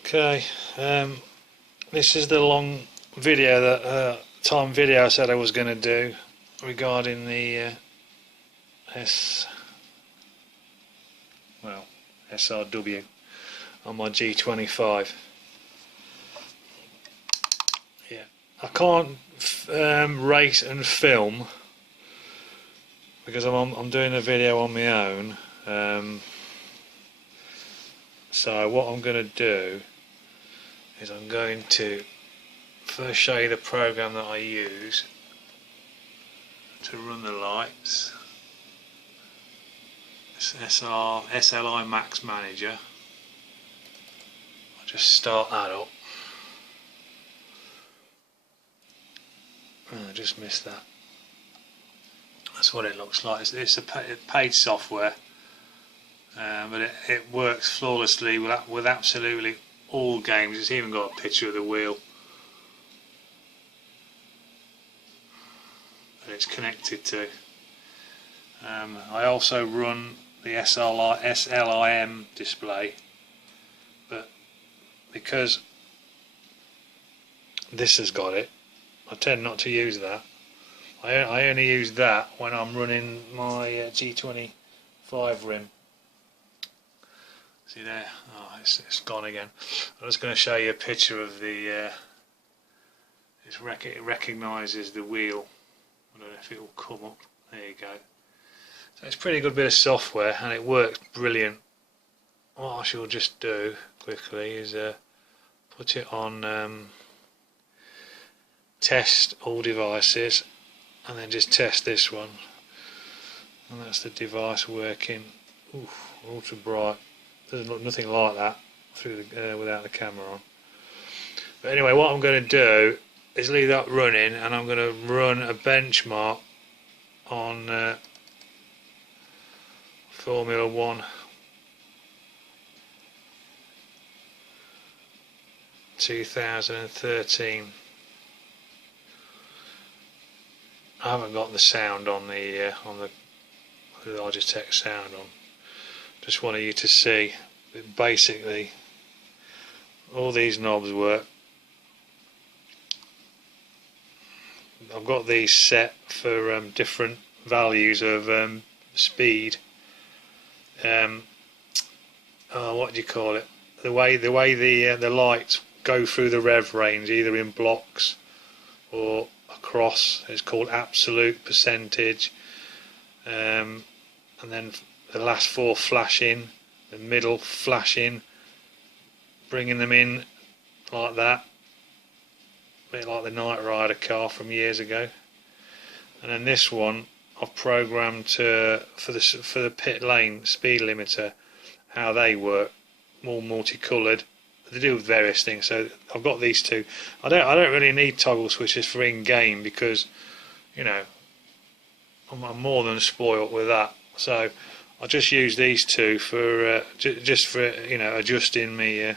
Okay, this is the long video that time video I said I was going to do regarding the SRW on my G25. Yeah, I can't rate and film because I'm doing a video on my own. So what I'm going to do is I'm going to first show you the program that I use to run the lights. This SLI Max Manager. I'll just start that up. Oh, I just missed that. That's what it looks like. It's a paid software, but it works flawlessly with absolutely all games. It's even got a picture of the wheel that it's connected to. I also run the SLIM display, but because this has got it, I tend not to use that. I only use that when I'm running my G25 rim. See there? Oh, it's gone again. I'm just going to show you a picture of the. It recognises the wheel. I don't know if it will come up. There you go. So it's a pretty good bit of software and it works brilliant. What I shall just do quickly is put it on test all devices and then just test this one, and that's the device working. Oof, ultra bright. Doesn't look nothing like that through the, without the camera on. But anyway, what I'm going to do is leave that running, and I'm going to run a benchmark on Formula 1 2013. I haven't got the sound on the Logitech sound on. Just wanted you to see that basically all these knobs work. I've got these set for different values of speed. What do you call it? The way the lights go through the rev range, either in blocks or across, is called absolute percentage, and then the last four flashing, the middle flashing, bringing them in like that, a bit like the Knight Rider car from years ago. And then this one I've programmed for the pit lane speed limiter, how they work, more multicoloured. They do various things. So I've got these two. I don't really need toggle switches for in-game because, you know, I'm more than spoilt with that. So I'll just use these two for just for, you know, adjusting me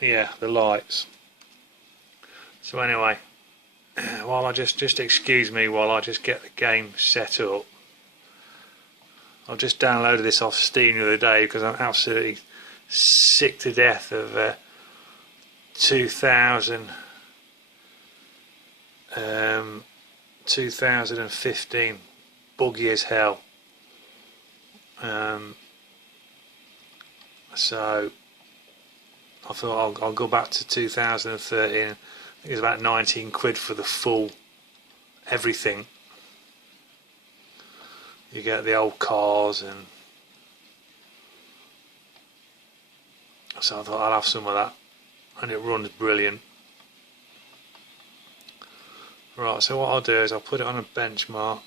the lights. So anyway, while I just excuse me while I just get the game set up. I've just downloaded this off Steam the other day because I'm absolutely sick to death of 2015, buggy as hell. So I thought I'll go back to 2013. I think it's about 19 quid for the full everything. You get the old cars, and so I thought I'll have some of that, and it runs brilliant. Right, so what I'll do is I'll put it on a benchmark.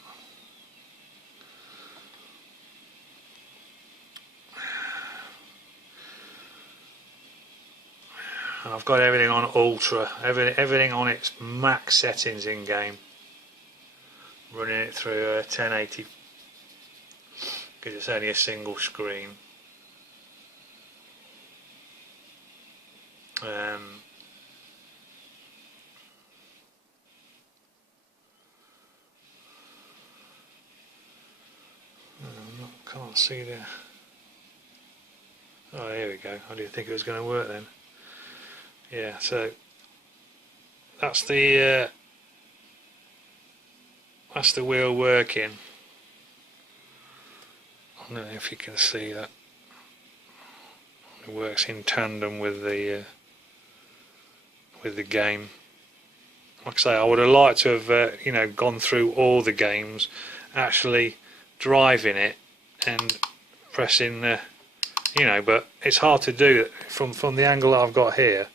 And I've got everything on ultra, everything on its max settings in game. Running it through 1080. Because it's only a single screen. Can't see the Oh, here we go. I didn't think it was going to work then. Yeah, so that's the wheel working. I don't know if you can see that. It works in tandem with the game. Like I say, I would have liked to have gone through all the games, actually driving it and pressing but it's hard to do it from the angle that I've got here.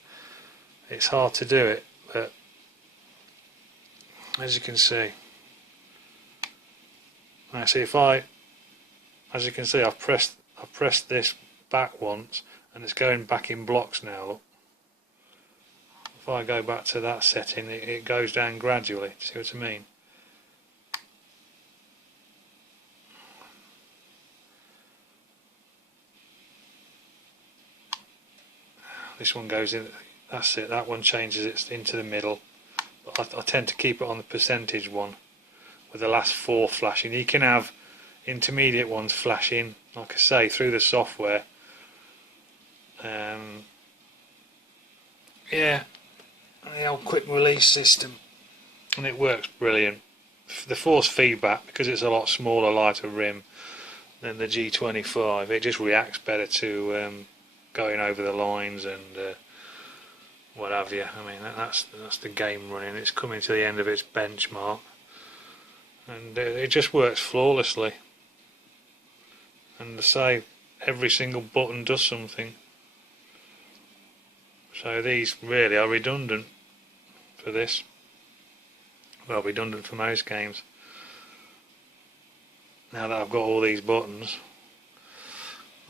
It's hard to do it, but as you can see, as you can see, I've pressed this back once, and it's going back in blocks now. Look, if I go back to that setting, it goes down gradually. See what I mean? This one goes in. That's it. That one changes it into the middle. But I tend to keep it on the percentage one, with the last 4 flashing. You can have intermediate ones flashing, like I say, through the software. Yeah, the old quick release system, and it works brilliant. The force feedback, because it's a lot smaller, lighter rim than the G25, it just reacts better to going over the lines and what have you. I mean, that's the game running. It's coming to the end of its benchmark, and it just works flawlessly. And to say, every single button does something. So these really are redundant for this. Well, redundant for most games. Now that I've got all these buttons,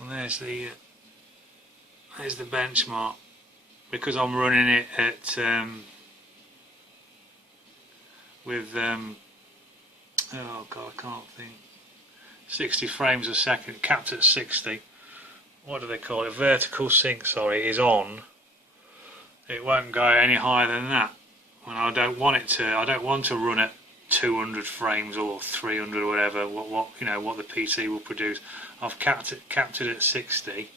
and there's the benchmark. Because I'm running it at oh god, I can't think. 60 frames a second, capped at 60. What do they call it? Vertical sync, sorry, is on. It won't go any higher than that. When I don't want it to. I don't want to run at 200 frames or 300 or whatever. What the PC will produce. I've capped it at 60,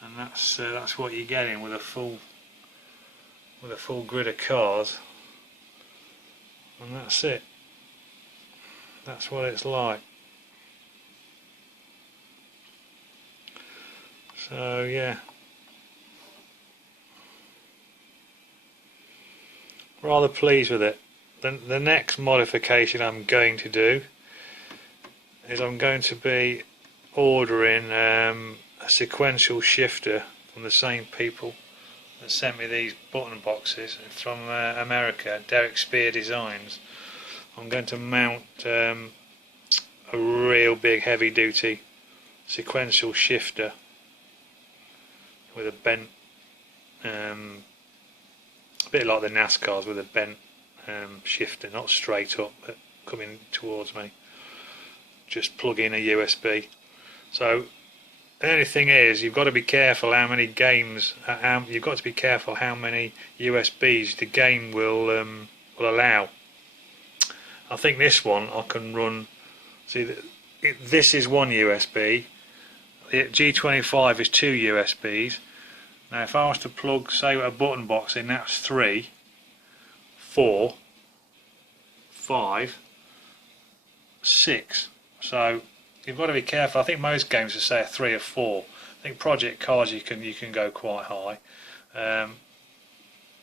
and that's what you're getting with a full grid of cars. And that's it. That's what it's like. So yeah, rather pleased with it. The next modification I'm going to do is I'm going to be ordering a sequential shifter from the same people that sent me these button boxes from America, Derek Spear Designs. I'm going to mount a real big heavy duty sequential shifter with a bent, a bit like the NASCARs with a bent shifter, not straight up but coming towards me. Just plug in a USB. So the only thing is, you've got to be careful how many games, you've got to be careful how many USBs the game will allow. I think this one I can run, see this is one USB, the G25 is 2 USBs. Now if I was to plug, say, a button box in, that's 3, 4, 5, 6. So you've got to be careful. I think most games will say a 3 or 4. I think Project Cars you can go quite high.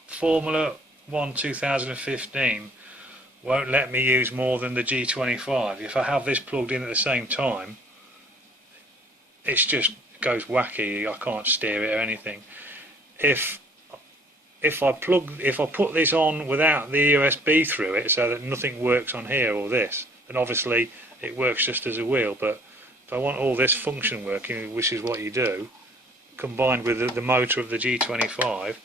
Formula 1 2015 won't let me use more than the G25. If I have this plugged in at the same time, it's just, it goes wacky. I can't steer it or anything. If I put this on without the USB through it, so that nothing works on here or this, then obviously it works just as a wheel. But if I want all this function working, which is what you do, combined with the motor of the G25,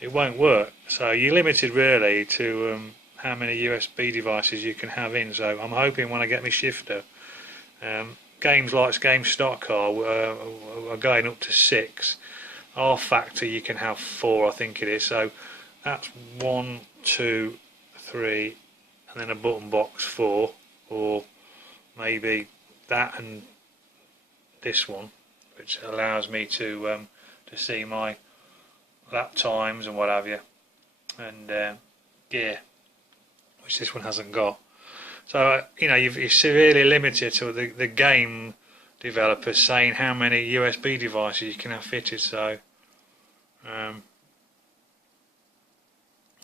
it won't work. So you're limited really to how many USB devices you can have in. So I'm hoping when I get my shifter, games like Game Stock Car are going up to 6. R Factor you can have 4, I think it is. So that's 1, 2, 3, and then a button box 4, or maybe that and this one. which allows me to see my lap times and what have you, and gear, which this one hasn't got. So you know, you're severely limited to the game developers saying how many USB devices you can have fitted. So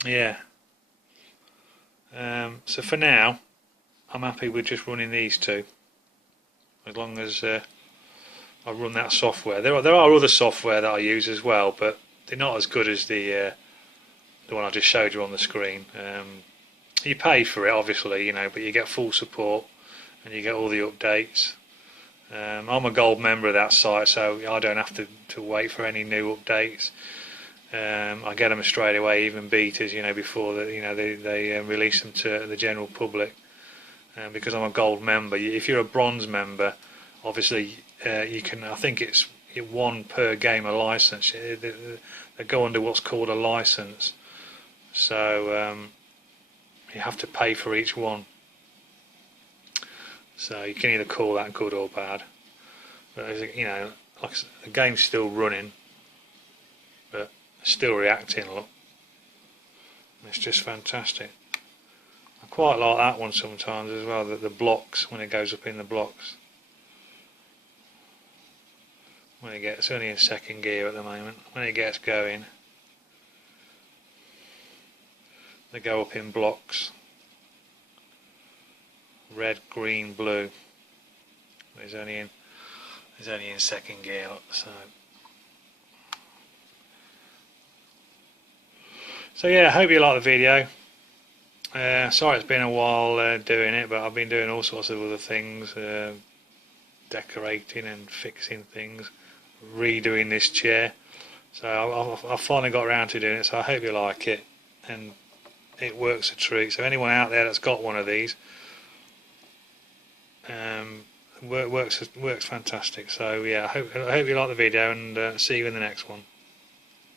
yeah. So for now, I'm happy with just running these two, as long as I run that software. There are other software that I use as well, but they're not as good as the one I just showed you on the screen. You pay for it, obviously, you know, but you get full support and you get all the updates. I'm a gold member of that site, so I don't have to wait for any new updates. I get them straight away, even betas, you know, before they release them to the general public. Because I'm a gold member. If you're a bronze member, obviously you can. I think it's one per game a license. They go under what's called a license, so you have to pay for each one. So you can either call that good or bad. But you know, like the game's still running, but still reacting. Look, it's just fantastic. I quite like that one sometimes as well. The blocks, when it goes up in the blocks. When it gets, only in second gear at the moment. When it gets going, they go up in blocks. Red, green, blue. It's only in second gear. So yeah, I hope you like the video. Sorry it's been a while doing it, but I've been doing all sorts of other things, decorating and fixing things, redoing this chair. So I finally got around to doing it, so I hope you like it, and it works a treat. So anyone out there that's got one of these, works fantastic. So yeah, I hope you like the video, and see you in the next one.